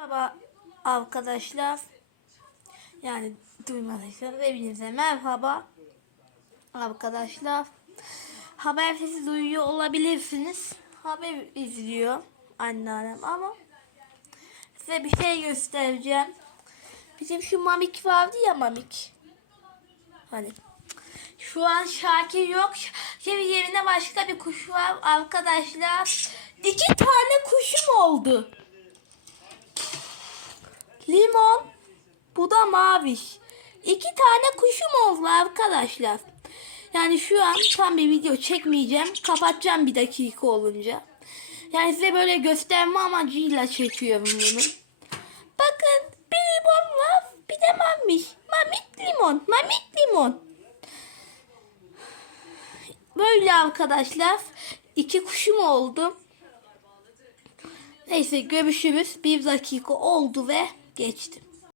Merhaba arkadaşlar. Yani duymadıysanız hepinize merhaba arkadaşlar. Haber sesi duyuyor olabilirsiniz. Haber izliyor anneannem ama size bir şey göstereceğim. Bizim şu Mamik vardı ya Mamik. Hani şu an Şakir yok. Şimdi yerine başka bir kuş var arkadaşlar. İki tane kuşum oldu. Limon. Bu da maviş. İki tane kuşum oldu arkadaşlar. Yani şu an tam bir video çekmeyeceğim. Kapatacağım bir dakika olunca. Yani size böyle gösterme amacıyla çekiyorum bunu. Bakın bir limon var bir de mamiş. Mamik limon. Mamik limon. Böyle arkadaşlar. iki kuşum oldu. Neyse görüşürüz. Bir dakika oldu ve geçtim.